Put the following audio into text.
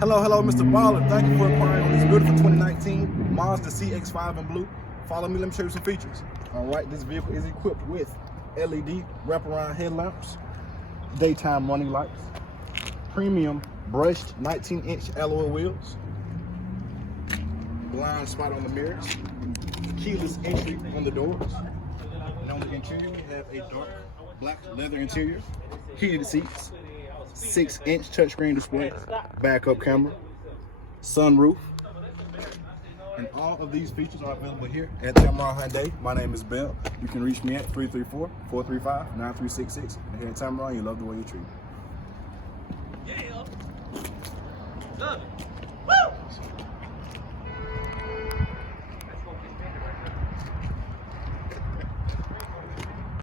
Hello, Mr. Baller. Thank you for inquiring on this beautiful 2019 Mazda CX-5 in blue. Follow me, let me show you some features. All right, this vehicle is equipped with LED wraparound headlamps, daytime running lights, premium brushed 19-inch alloy wheels, blind spot on the mirrors, keyless entry on the doors, and on the interior we have a dark black leather interior, heated seats, 6-inch touchscreen display, backup camera, sunroof, and all of these features are available here at Tameron Hyundai. My name is Bell. You can reach me at 334-435-9366. And here at Tameron, you love the way you treat. Yeah. Love it.